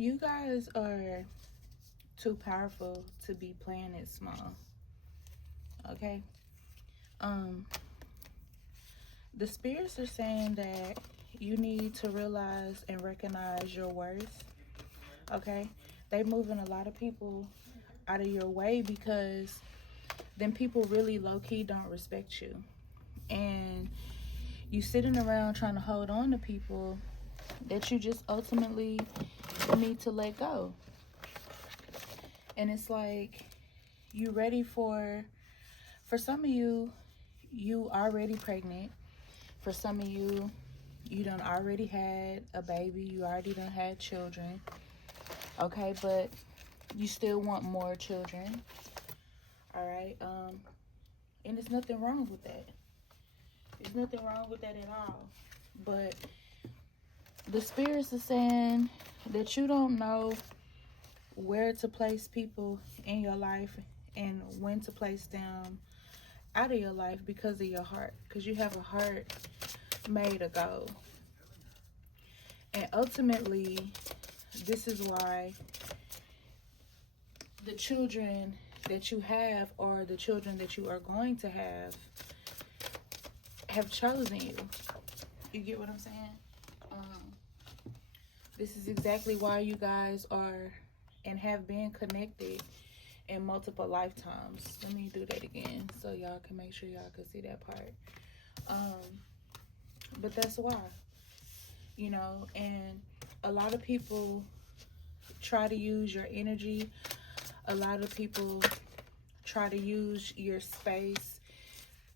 You guys are too powerful to be playing it small. Okay? The spirits are saying that you need to realize and recognize your worth. Okay? They're moving a lot of people out of your way because then people really low-key don't respect you. And you sitting around trying to hold on to people that you just ultimately need to let go. And it's like you ready for some of you, you already pregnant. For some of you, you done already had a baby. You already done had children. Okay, but you still want more children. All right. And there's nothing wrong with that. There's nothing wrong with that at all. But the spirits are saying that you don't know where to place people in your life and when to place them out of your life because of your heart. Because you have a heart made of gold. And ultimately, this is why the children that you have or the children that you are going to have chosen you. You get what I'm saying? This is exactly why you guys are and have been connected in multiple lifetimes. Let me do that again so y'all can make sure y'all can see that part. But that's why, you know, and a lot of people try to use your energy. A lot of people try to use your space,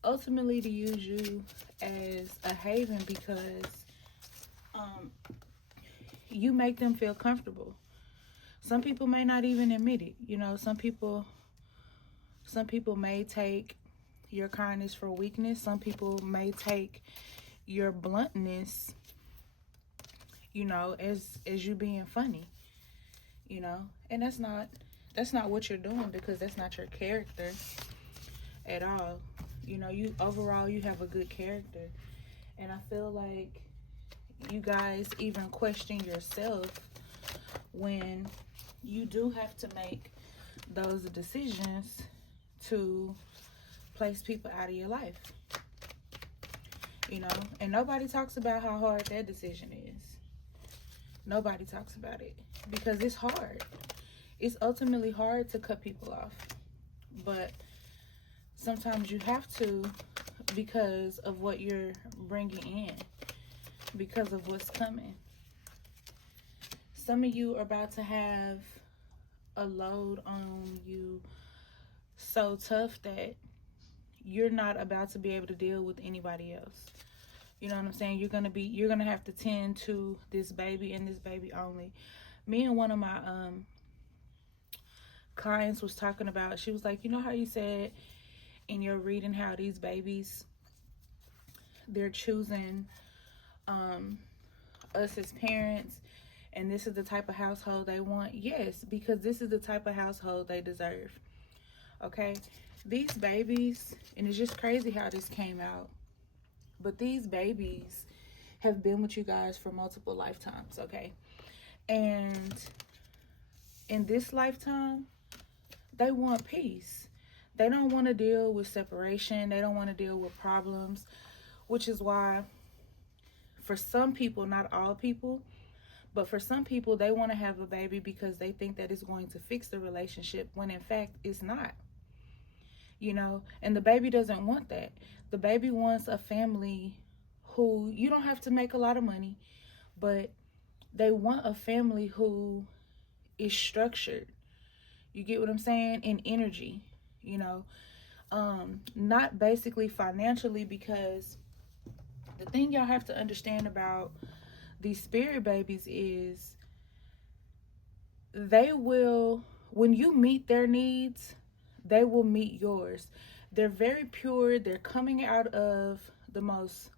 ultimately to use you as a haven because you make them feel comfortable. Some people may not even admit it. You know, some people may take your kindness for weakness. Some people may take your bluntness, you know, as you being funny, you know. And that's not what you're doing because that's not your character at all. You know, you overall you have a good character. And I feel like you guys even question yourself when you do have to make those decisions to place people out of your life. You know, and nobody talks about how hard that decision is. Nobody talks about it because it's hard. It's ultimately hard to cut people off. But sometimes you have to because of what you're bringing in, because of what's coming. Some of you are about to have a load on you so tough that you're not about to be able to deal with anybody else. You know what I'm saying? You're gonna have to tend to this baby and this baby only. Me and one of my clients was talking about, she was like, you know how you said in your reading how these babies, they're choosing us as parents, and this is the type of household they want? Yes, because this is the type of household they deserve. Okay? These babies, and it's just crazy how this came out, but these babies have been with you guys for multiple lifetimes, okay? And in this lifetime, they want peace. They don't want to deal with separation. They don't want to deal with problems, which is why for some people, not all people, but for some people, they want to have a baby because they think that it's going to fix the relationship when in fact it's not. You know, and the baby doesn't want that. The baby wants a family who, you don't have to make a lot of money, but they want a family who is structured. You get what I'm saying? In energy, you know, not basically financially, because the thing y'all have to understand about these spirit babies is they will, when you meet their needs, they will meet yours. They're very pure. They're coming out of the most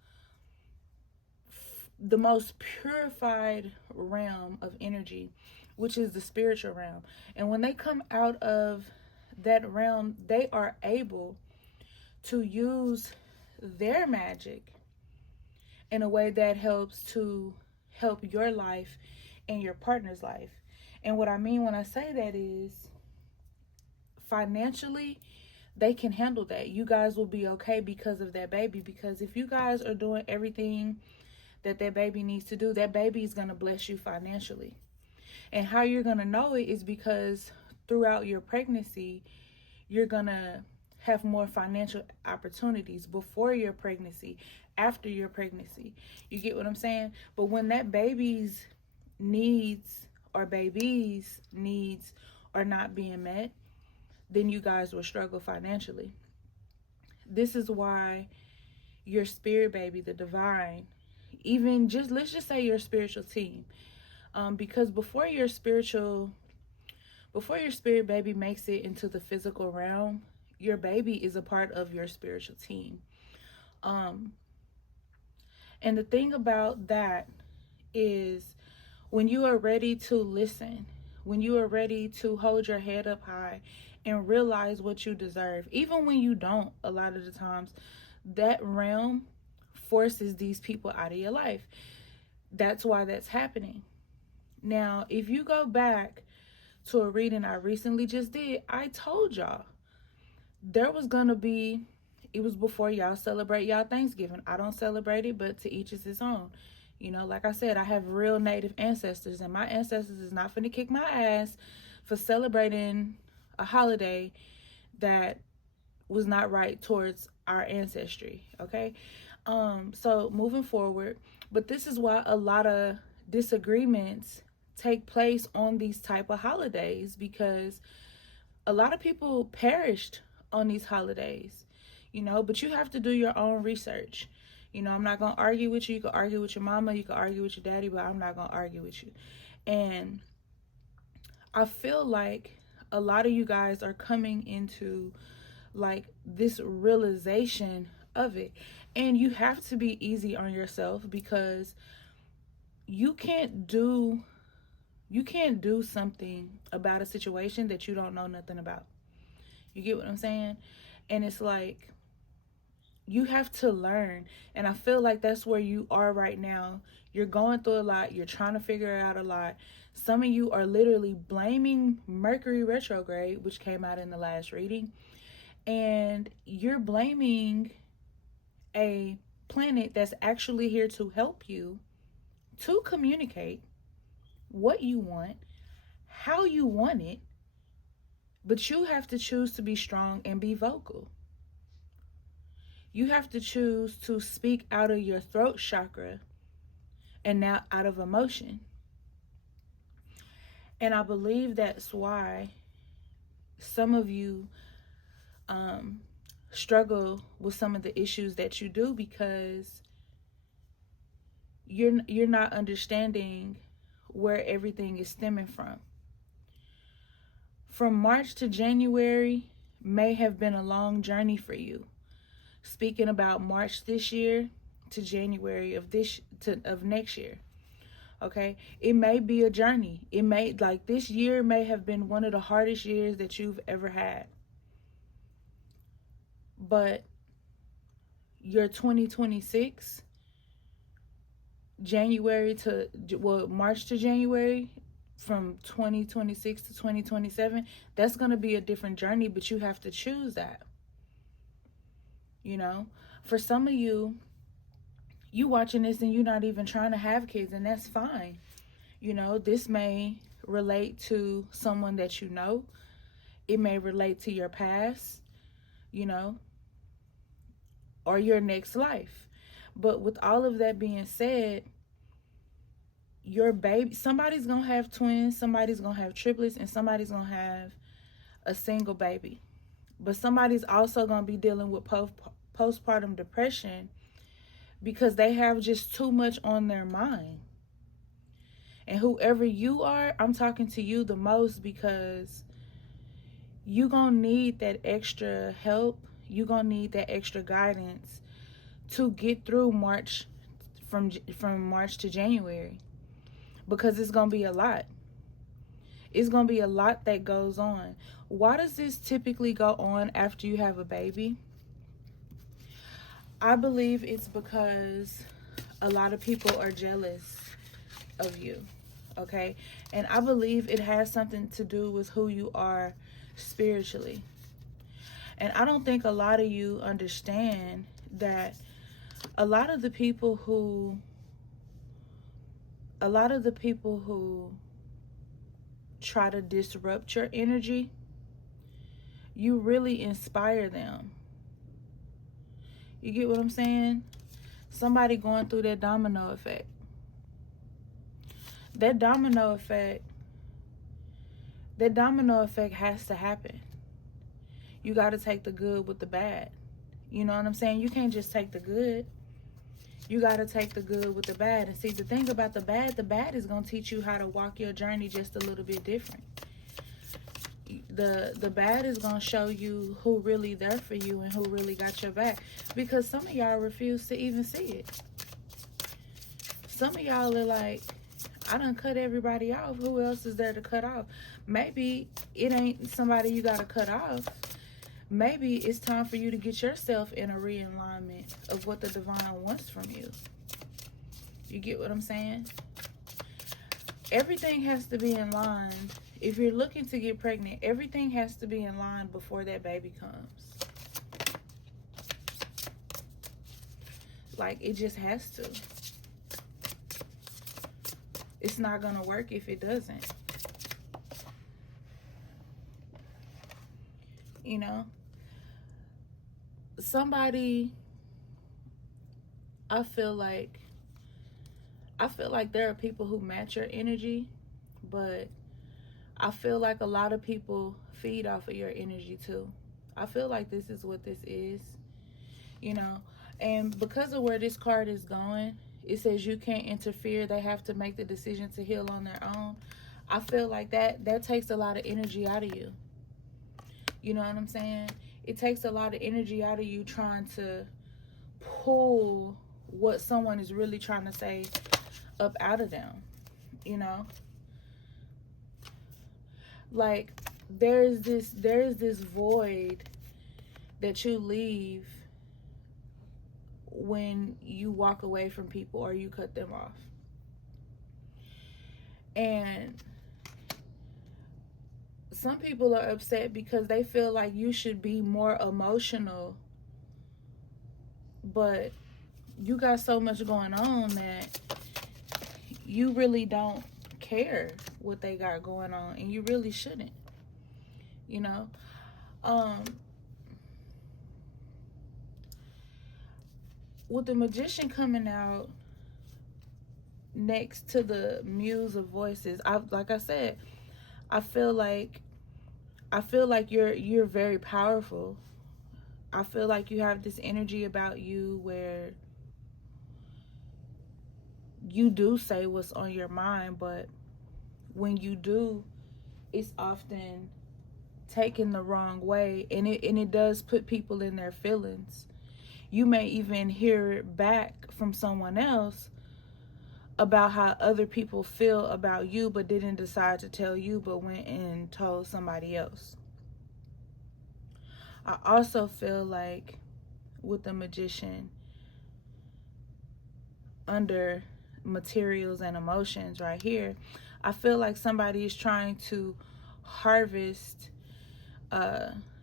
purified realm of energy, which is the spiritual realm. And when they come out of that realm, they are able to use their magic in a way that helps to help your life and your partner's life. And what I mean when I say that is, financially, they can handle that. You guys will be okay because of that baby. Because if you guys are doing everything that that baby needs to do, that baby is going to bless you financially. And how you're going to know it is because throughout your pregnancy, you're going to have more financial opportunities before your pregnancy, after your pregnancy. You get what I'm saying? But when that baby's needs or baby's needs are not being met, then you guys will struggle financially. This is why your spirit baby, the divine, even just, let's just say your spiritual team, because before your spirit baby makes it into the physical realm, your baby is a part of your spiritual team. And the thing about that is, when you are ready to listen, when you are ready to hold your head up high and realize what you deserve, even when you don't, a lot of the times, that realm forces these people out of your life. That's why that's happening. Now, if you go back to a reading I recently just did, I told y'all there was gonna be, it was before y'all celebrate y'all Thanksgiving. I don't celebrate it, but to each is his own. You know, like I said, I have real native ancestors, and my ancestors is not finna kick my ass for celebrating a holiday that was not right towards our ancestry, okay? So moving forward, but this is why a lot of disagreements take place on these type of holidays, because a lot of people perished on these holidays, you know, but you have to do your own research. You know, I'm not going to argue with you. You can argue with your mama, you can argue with your daddy, but I'm not going to argue with you. And I feel like a lot of you guys are coming into like this realization of it. And you have to be easy on yourself, because you can't do something about a situation that you don't know nothing about. You get what I'm saying? And it's like, you have to learn. And I feel like that's where you are right now. You're going through a lot. You're trying to figure out a lot. Some of you are literally blaming Mercury retrograde, which came out in the last reading. And you're blaming a planet that's actually here to help you to communicate what you want, how you want it. But you have to choose to be strong and be vocal. You have to choose to speak out of your throat chakra and not out of emotion. And I believe that's why some of you struggle with some of the issues that you do, because you're not understanding where everything is stemming from. From March to January may have been a long journey for you. Speaking about March this year to January of next year. Okay, it may be a journey. It may, like, this year may have been one of the hardest years that you've ever had. But your 2026, March to January, from 2026 to 2027, that's going to be a different journey, but you have to choose that. You know, for some of you watching this and you're not even trying to have kids, and that's fine. You know, this may relate to someone that you know. It may relate to your past, you know, or your next life. But with all of that being said, your baby, somebody's going to have twins, somebody's going to have triplets, and somebody's going to have a single baby. But somebody's also going to be dealing with postpartum depression, because they have just too much on their mind. And whoever you are, I'm talking to you the most, because you're going to need that extra help. You're going to need that extra guidance to get through March, from March to January, because it's going to be a lot. It's going to be a lot that goes on. Why does this typically go on after you have a baby? I believe it's because a lot of people are jealous of you. okay? And I believe it has something to do with who you are spiritually. And I don't think a lot of you understand that a lot of the people who try to disrupt your energy, you really inspire them. You get what I'm saying? Somebody going through that domino effect. That domino effect has to happen. You got to take the good with the bad. You know what I'm saying? You can't just take the good. You got to take the good with the bad. And see, the thing about the bad is going to teach you how to walk your journey just a little bit different. The bad is going to show you who really there for you and who really got your back. Because some of y'all refuse to even see it. Some of y'all are like, I done cut everybody off. Who else is there to cut off? Maybe it ain't somebody you got to cut off. Maybe it's time for you to get yourself in a realignment of what the divine wants from you. You get what I'm saying? Everything has to be in line. If you're looking to get pregnant, everything has to be in line before that baby comes. Like, it just has to. It's not going to work if it doesn't. You know? Somebody, I feel like there are people who match your energy, but I feel like a lot of people feed off of your energy too. I feel like this is what this is, you know. And because of where this card is going, it says you can't interfere. They have to make the decision to heal on their own. I feel like that takes a lot of energy out of you. You know what I'm saying? It takes a lot of energy out of you trying to pull what someone is really trying to say up out of them, you know? Like, there's this void that you leave when you walk away from people or you cut them off. And some people are upset because they feel like you should be more emotional, but you got so much going on that you really don't care what they got going on, and you really shouldn't, you know. With the Magician coming out next to the Muse of Voices, like I said, I feel like you're very powerful. I feel like you have this energy about you where you do say what's on your mind, but when you do, it's often taken the wrong way, and it does put people in their feelings. You may even hear it back from someone else about how other people feel about you, but didn't decide to tell you, but went and told somebody else. I also feel like with the Magician, under materials and emotions right here, I feel like somebody is trying to harvest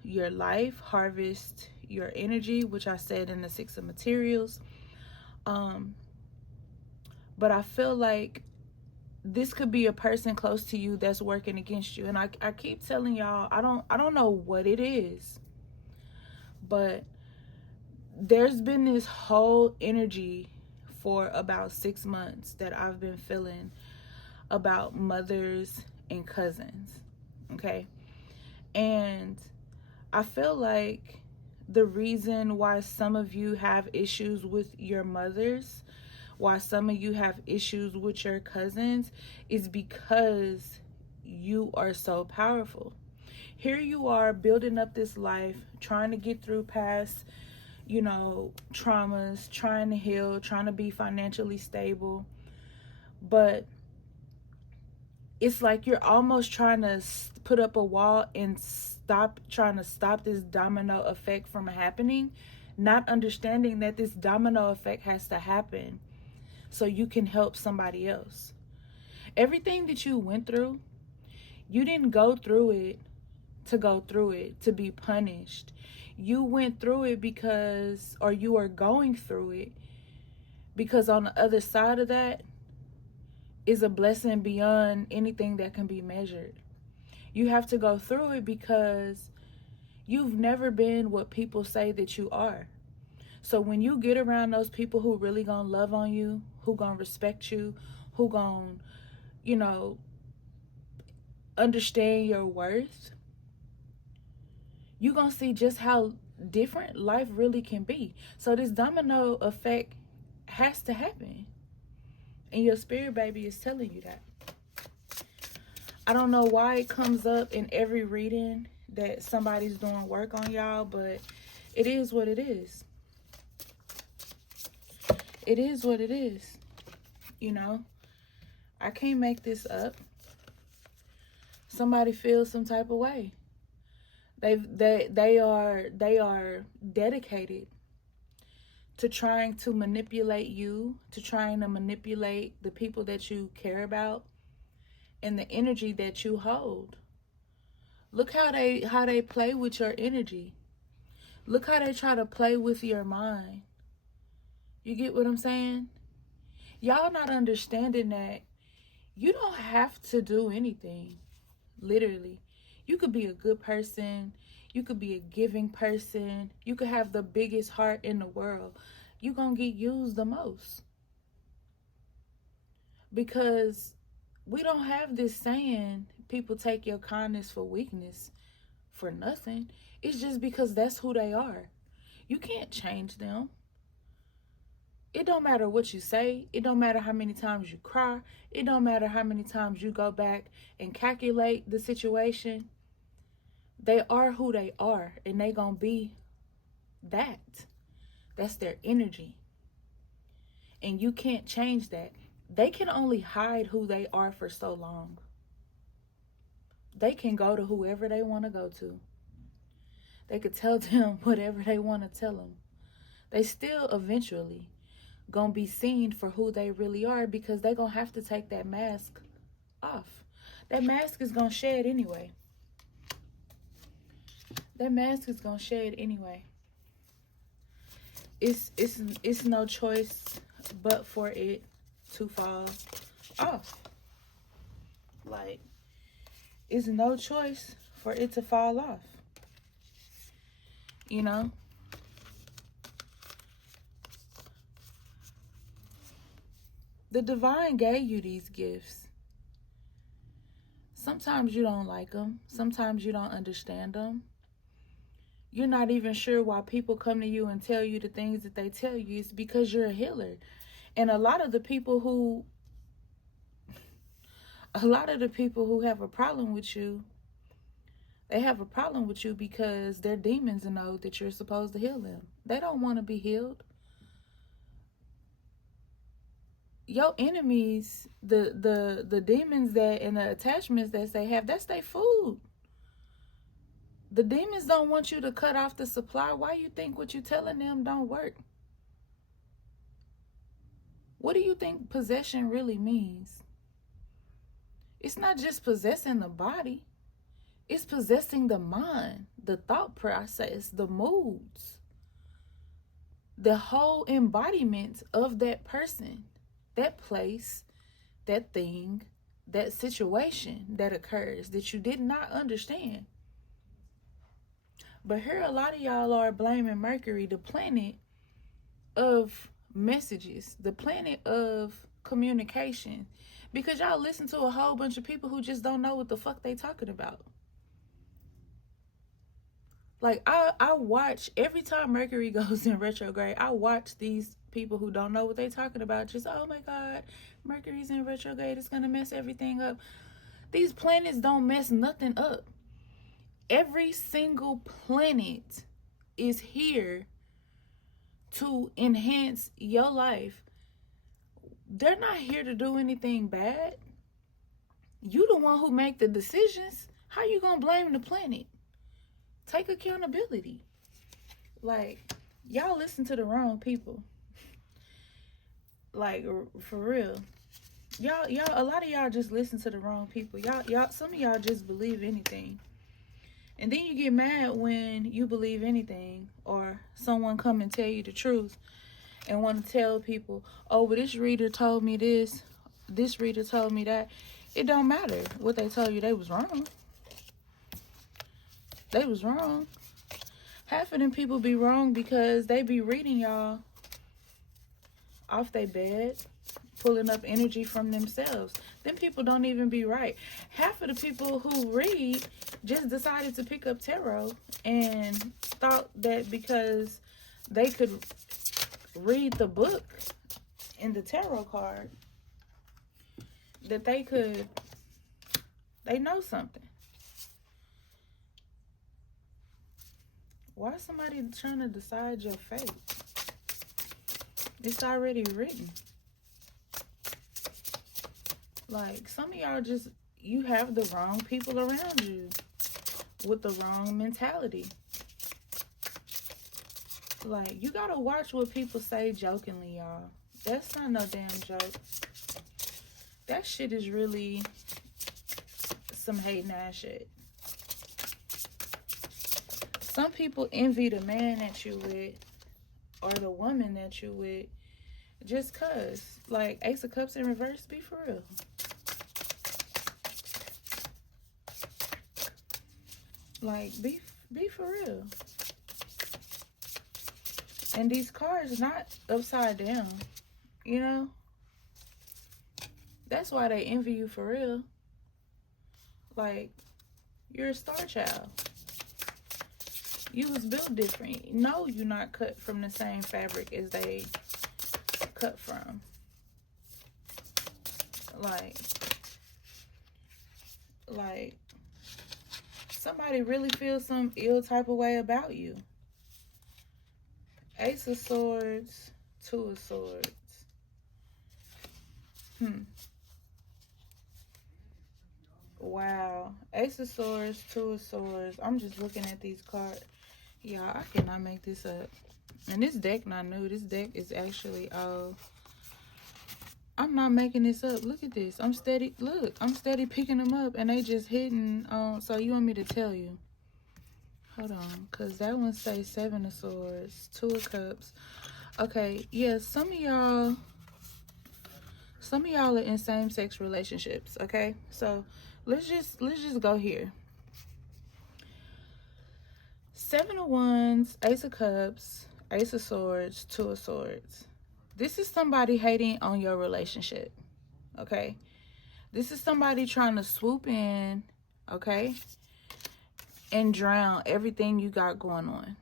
your life, harvest your energy, which I said in the Six of Materials. But I feel like this could be a person close to you that's working against you. And I keep telling y'all, I don't know what it is, but there's been this whole energy for about 6 months that I've been feeling about mothers and cousins, okay? And I feel like the reason why some of you have issues with your mothers, why some of you have issues with your cousins, is because you are so powerful. Here you are building up this life, trying to get through past, you know, traumas, trying to heal, trying to be financially stable. But it's like you're almost trying to put up a wall and trying to stop this domino effect from happening, not understanding that this domino effect has to happen so you can help somebody else. Everything that you went through, you didn't go through it to go through it, to be punished. You went through it because, or you are going through it because on the other side of that is a blessing beyond anything that can be measured. You have to go through it because you've never been what people say that you are. So when you get around those people who really gonna love on you, who gonna respect you, who gonna, you know, understand your worth, you gonna see just how different life really can be. So this domino effect has to happen. And your spirit baby is telling you that. I don't know why it comes up in every reading that somebody's doing work on y'all, but it is what it is. It is what it is. You know, I can't make this up. Somebody feels some type of way. They are dedicated to trying to manipulate you, to trying to manipulate the people that you care about and the energy that you hold. Look how they play with your energy. Look how they try to play with your mind. You get what I'm saying? Y'all not understanding that you don't have to do anything. Literally. You could be a good person. You could be a giving person. You could have the biggest heart in the world. You're going to get used the most. Because we don't have this saying, people take your kindness for weakness for nothing. It's just because that's who they are. You can't change them. It don't matter what you say. It don't matter how many times you cry. It don't matter how many times you go back and calculate the situation. They are who they are, and they gonna be that. That's their energy. And you can't change that. They can only hide who they are for so long. They can go to whoever they want to go to. They could tell them whatever they want to tell them. They still eventually gonna be seen for who they really are, because they gonna have to take that mask off. That mask is gonna shed anyway. That mask is gonna shed anyway. It's no choice but for it to fall off. Like, it's no choice for it to fall off. You know? The divine gave you these gifts. Sometimes you don't like them. Sometimes you don't understand them. You're not even sure why people come to you and tell you the things that they tell you. It's because you're a healer. And a lot of the people who have a problem with you, they have a problem with you because they're demons and know that you're supposed to heal them. They don't want to be healed. Your enemies, the demons that and the attachments that they have, that's their food. The demons don't want you to cut off the supply. Why you think what you telling them don't work? What do you think possession really means? It's not just possessing the body. It's possessing the mind, the thought process, the moods, the whole embodiment of that person, that place, that thing, that situation that occurs that you did not understand. But here a lot of y'all are blaming Mercury, the planet of messages, the planet of communication, because y'all listen to a whole bunch of people who just don't know what the fuck they talking about. Like, I watch, every time Mercury goes in retrograde, I watch these people who don't know what they talking about. Just, oh my God, Mercury's in retrograde. It's going to mess everything up. These planets don't mess nothing up. Every single planet is here to enhance your life. They're not here to do anything bad. You the one who make the decisions. How you going to blame the planet? Take accountability. Like, y'all listen to the wrong people. Like, for real. Y'all, a lot of y'all just listen to the wrong people. Y'all, some of y'all just believe anything. And then you get mad when you believe anything or someone come and tell you the truth and want to tell people, oh, but this reader told me this reader told me that. It don't matter what they told you. They was wrong. They was wrong. Half of them people be wrong because they be reading y'all off their bed, pulling up energy from themselves. Them people don't even be right. Half of the people who read just decided to pick up tarot and thought that because they could read the book in the tarot card that they know something. Why is somebody trying to decide your fate? It's already written. Like, some of y'all just, you have the wrong people around you with the wrong mentality. Like, you gotta watch what people say jokingly, y'all. That's not no damn joke. That shit is really some hating ass shit. Some people envy the man that you with or the woman that you with just cause. Like, Ace of Cups in reverse, be for real. Like, be for real. And these cards not upside down, you know? That's why they envy you for real. Like, you're a star child. You was built different. No, you're not cut from the same fabric as they cut from. Like, somebody really feels some ill type of way about you. Ace of Swords, Two of Swords. Wow. Ace of Swords, Two of Swords. I'm just looking at these cards. Yeah, I cannot make this up. And this deck not new. This deck is actually I'm not making this up. Look at this. I'm steady picking them up and they just hitting. So you want me to tell you? Hold on, because that one says Seven of Swords, Two of Cups. Okay, yeah, some of y'all are in same-sex relationships, okay? So let's just go here. Seven of Wands, Ace of Cups, Ace of Swords, Two of Swords. This is somebody hating on your relationship, okay? This is somebody trying to swoop in, okay, and drown everything you got going on.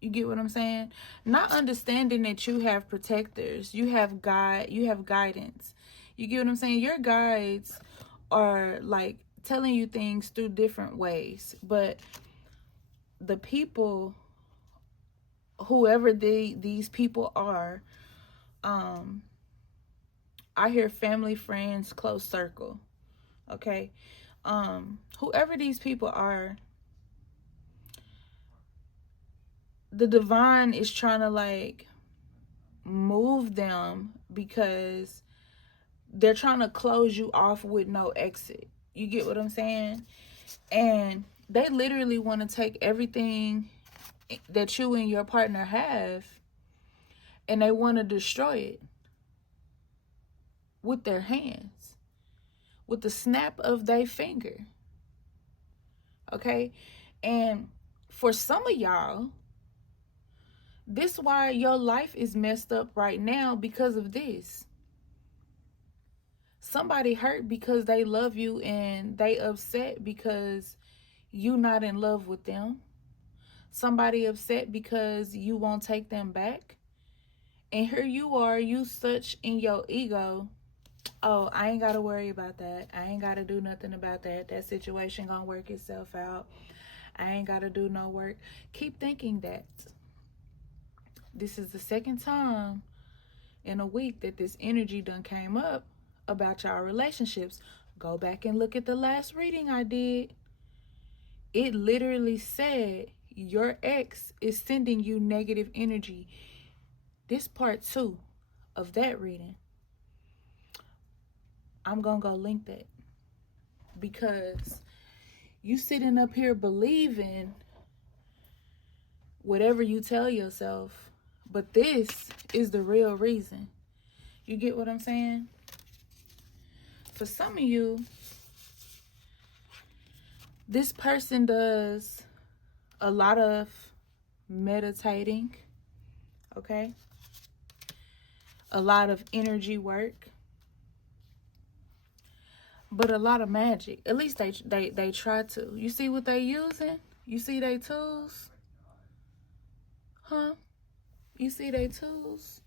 You get what I'm saying? Not understanding that you have protectors, you have guidance. You get what I'm saying? Your guides are like telling you things through different ways, but the people, whoever these people are, I hear family, friends, close circle, okay? Whoever these people are, the divine is trying to like move them because they're trying to close you off with no exit. You get what I'm saying? And they literally want to take everything that you and your partner have and they want to destroy it with their hands, with the snap of their finger. Okay? And for some of y'all, this is why your life is messed up right now because of this. Somebody hurt because they love you and they upset because you not in love with them. Somebody upset because you won't take them back. And here you are, you such in your ego. Oh, I ain't got to worry about that. I ain't got to do nothing about that. That situation gonna work itself out. I ain't got to do no work. Keep thinking that. This is the second time in a week that this energy done came up about y'all relationships. Go back and look at the last reading I did. It literally said your ex is sending you negative energy. This part 2 of that reading. I'm going to go link that. Because you sitting up here believing whatever you tell yourself, but this is the real reason. You get what I'm saying? For some of you, this person does a lot of meditating, okay? A lot of energy work, but a lot of magic. At least they try to. You see what they using? You see they tools? Huh? You see they tools?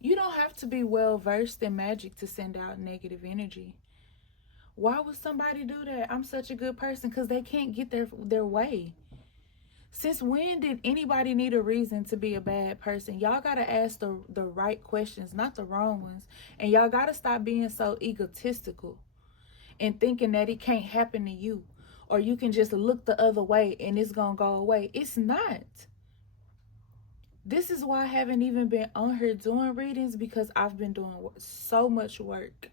You don't have to be well versed in magic to send out negative energy. Why would somebody do that? I'm such a good person, because they can't get their way. Since when did anybody need a reason to be a bad person? Y'all got to ask the right questions, not the wrong ones. And y'all got to stop being so egotistical and thinking that it can't happen to you. Or you can just look the other way and it's going to go away. It's not. This is why I haven't even been on here doing readings, because I've been doing so much work.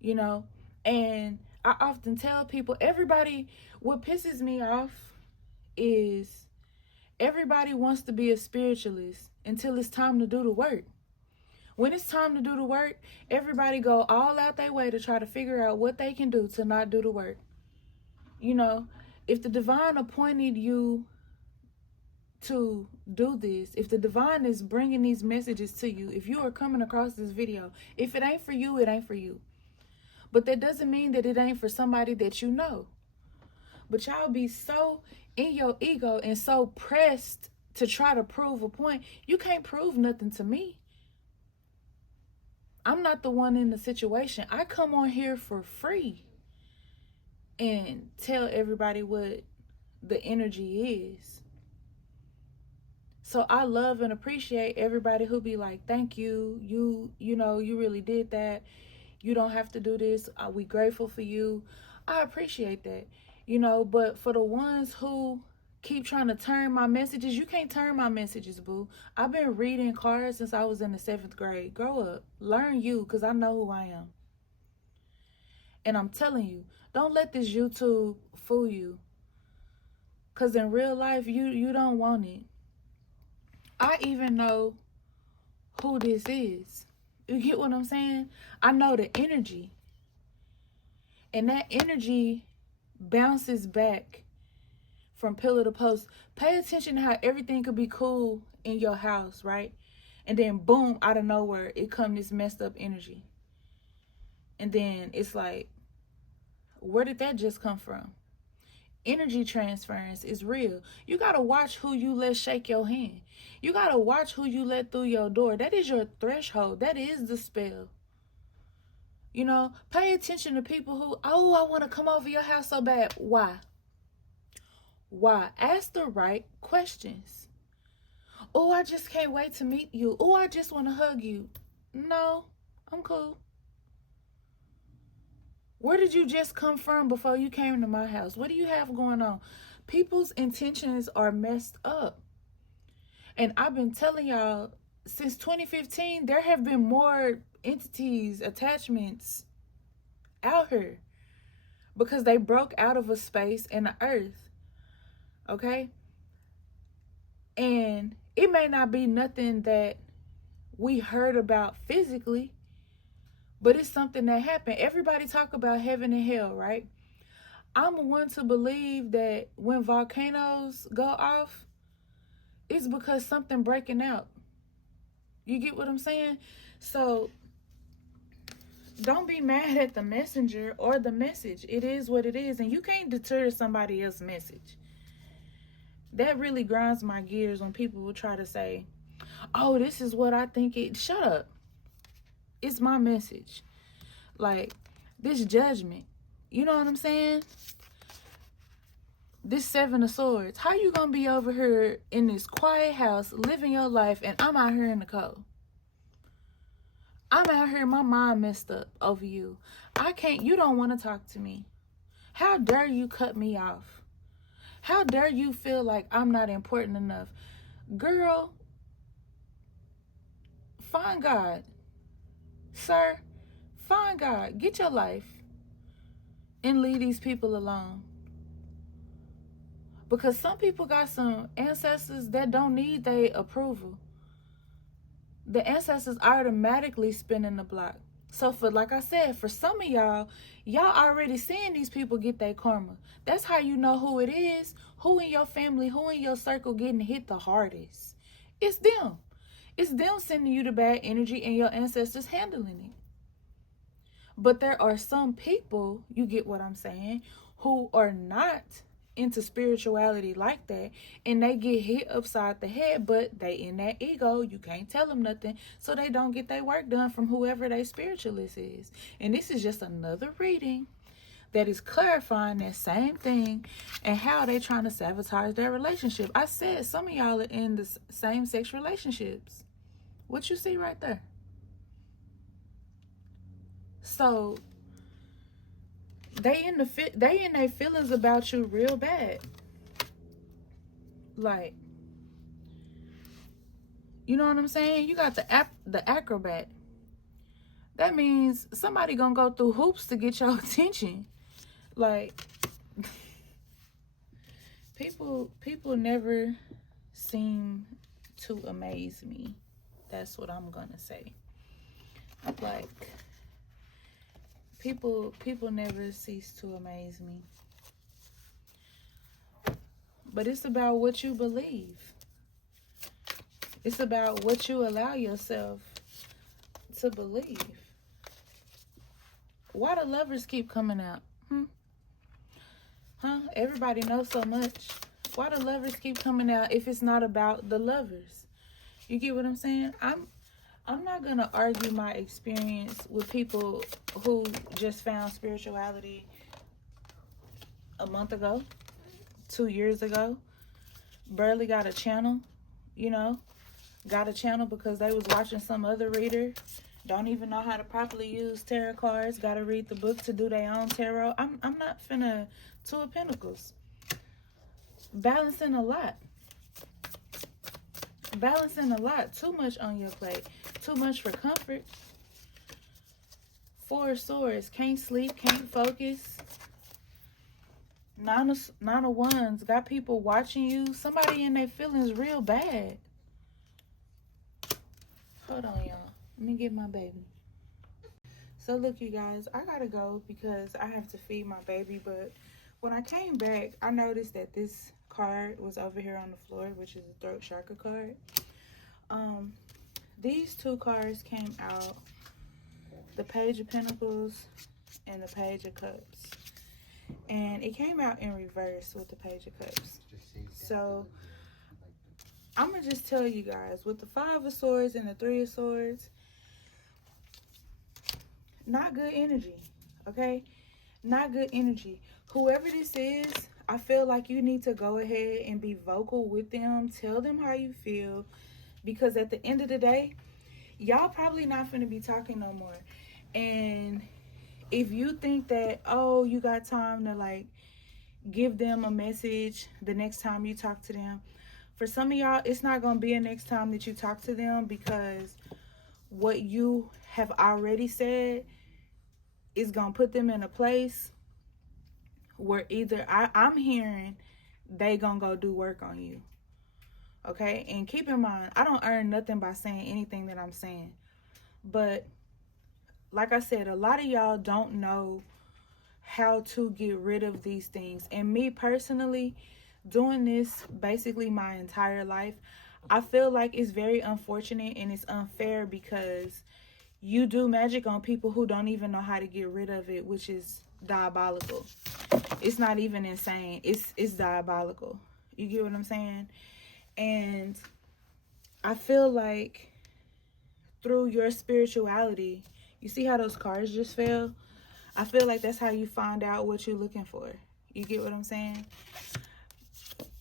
You know, and I often tell people, what pisses me off is everybody wants to be a spiritualist until it's time to do the work. When it's time to do the work, everybody go all out their way to try to figure out what they can do to not do the work. You know, if the divine appointed you to do this, if the divine is bringing these messages to you, if you are coming across this video, if it ain't for you, it ain't for you. But that doesn't mean that it ain't for somebody that you know. But y'all be so in your ego and so pressed to try to prove a point. You can't prove nothing to me. I'm not the one in the situation. I come on here for free and tell everybody what the energy is. So I love and appreciate everybody who be like, thank you. You know, you really did that. You don't have to do this. We grateful for you. I appreciate that. You know, but for the ones who keep trying to turn my messages, you can't turn my messages, boo. I've been reading cards since I was in the 7th grade. Grow up. Learn you, because I know who I am. And I'm telling you, don't let this YouTube fool you. Because in real life, you don't want it. I even know who this is. You get what I'm saying? I know the energy. And that energy bounces back from pillar to post. Pay attention to how everything could be cool in your house, right? And then boom, out of nowhere, it comes this messed up energy. And then it's like, where did that just come from? Energy transference is real. You got to watch who you let shake your hand. You got to watch who you let through your door. That is your threshold. That is the spell. You know, pay attention to people who, oh, I want to come over your house so bad. Why? Why? Ask the right questions. Oh, I just can't wait to meet you. Oh, I just want to hug you. No, I'm cool. Where did you just come from before you came to my house? What do you have going on? People's intentions are messed up. And I've been telling y'all, since 2015, there have been more entities, attachments out here because they broke out of a space in the earth. Okay? And it may not be nothing that we heard about physically, but it's something that happened. Everybody talk about heaven and hell, right? I'm one to believe that when volcanoes go off, it's because something breaking out. You get what I'm saying? So don't be mad at the messenger or the message. It is what it is. And you can't deter somebody else's message. That really grinds my gears when people will try to say, oh, this is what I think it. Shut up. It's my message. Like, this judgment. You know what I'm saying? This 7 of Swords. How you gonna be over here in this quiet house, living your life, and I'm out here in the cold? I'm out here, my mind messed up over you. You don't want to talk to me. How dare you cut me off? How dare you feel like I'm not important enough? Girl, find God. Sir, find God. Get your life and leave these people alone. Because some people got some ancestors that don't need their approval. The ancestors automatically spinning the block. So for, like I said, for some of y'all already seeing these people get their karma. That's how you know who it is. Who in your family, who in your circle getting hit the hardest. It's them. It's them sending you the bad energy and your ancestors handling it. But there are some people, you get what I'm saying, who are not into spirituality like that, and they get hit upside the head, but they in that ego. You can't tell them nothing, so they don't get their work done from whoever their spiritualist is. And this is just another reading that is clarifying that same thing and how they trying to sabotage their relationship. I said some of y'all are in the same-sex relationships. What you see right there? So they in their feelings about you real bad. Like, you know what I'm saying? You got the acrobat. That means somebody gonna go through hoops to get your attention. Like, people never seem to amaze me. That's what I'm gonna say. Like, people never cease to amaze me. But it's about what you believe. It's about what you allow yourself to believe. Why do lovers keep coming out? Everybody knows so much. Why do lovers keep coming out if it's not about the lovers? You get what I'm saying? I'm not going to argue my experience with people who just found spirituality a month ago, 2 years ago, barely got a channel, you know, got a channel because they was watching some other reader, don't even know how to properly use tarot cards, got to read the book to do their own tarot. I'm not finna Two of Pentacles. Balancing a lot. Balancing a lot. Too much on your plate. Too much for comfort. Four of Swords. Can't sleep. Can't focus. Nine of Wands. Got people watching you. Somebody in their feelings real bad. Hold on, y'all. Let me get my baby. So look, you guys. I gotta go because I have to feed my baby. But when I came back, I noticed that this card was over here on the floor, which is a throat chakra card. These two cards came out, the Page of Pentacles and the Page of Cups, and it came out in reverse with the Page of Cups. So I'm gonna just tell you guys, with the Five of Swords and the Three of Swords, not good energy. Okay, not good energy. Whoever this is, I feel like you need to go ahead and be vocal with them. Tell them how you feel. Because at the end of the day, y'all probably not finna be talking no more. And if you think that, oh, you got time to like give them a message the next time you talk to them, for some of y'all, it's not gonna be a next time that you talk to them, because what you have already said is gonna put them in a place where either I'm hearing they gonna go do work on you. Okay, and keep in mind, I don't earn nothing by saying anything that I'm saying. But like I said, a lot of y'all don't know how to get rid of these things. And me personally, doing this basically my entire life, I feel like it's very unfortunate and it's unfair, because you do magic on people who don't even know how to get rid of it, which is diabolical. It's not even insane. It's diabolical. You get what I'm saying? And I feel like through your spirituality, you see how those cards just fell? I feel like that's how you find out what you're looking for. You get what I'm saying?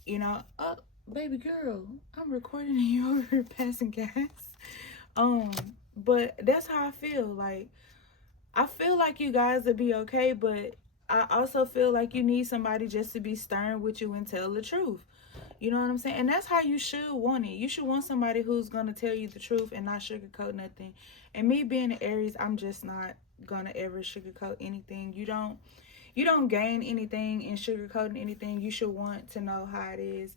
You know, oh, baby girl, I'm recording and you're passing gas. But that's how I feel. Like, I feel like you guys would be okay, but I also feel like you need somebody just to be stern with you and tell the truth. You know what I'm saying? And that's how you should want it. You should want somebody who's going to tell you the truth and not sugarcoat nothing. And me being an Aries, I'm just not going to ever sugarcoat anything. You don't gain anything in sugarcoating anything. You should want to know how it is.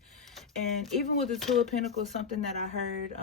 And even with the Two of Pentacles, something that I heard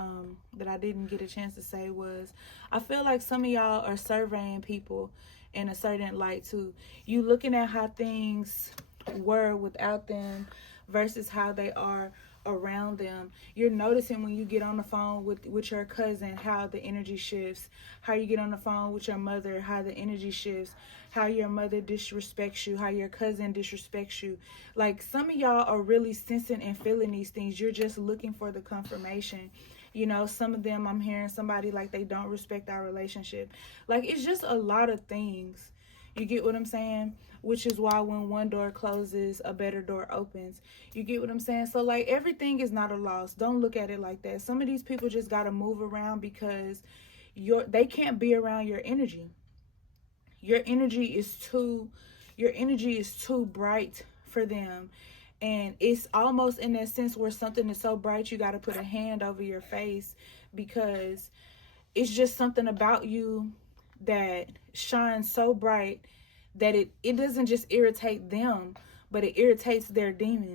that I didn't get a chance to say was, I feel like some of y'all are surveying people in a certain light too. You looking at how things were without them versus how they are around them. You're noticing when you get on the phone with your cousin how the energy shifts, how you get on the phone with your mother, how the energy shifts, how your mother disrespects you, how your cousin disrespects you. Like, some of y'all are really sensing and feeling these things. You're just looking for the confirmation. You know, some of them, I'm hearing somebody like they don't respect our relationship. Like, it's just a lot of things. You get what I'm saying? Which is why when one door closes, a better door opens. You get what I'm saying? So, like, everything is not a loss. Don't look at it like that. Some of these people just got to move around because they can't be around your energy. Your energy is too bright for them. And it's almost in that sense where something is so bright, you got to put a hand over your face, because it's just something about you that shines so bright that it doesn't just irritate them, but it irritates their demons.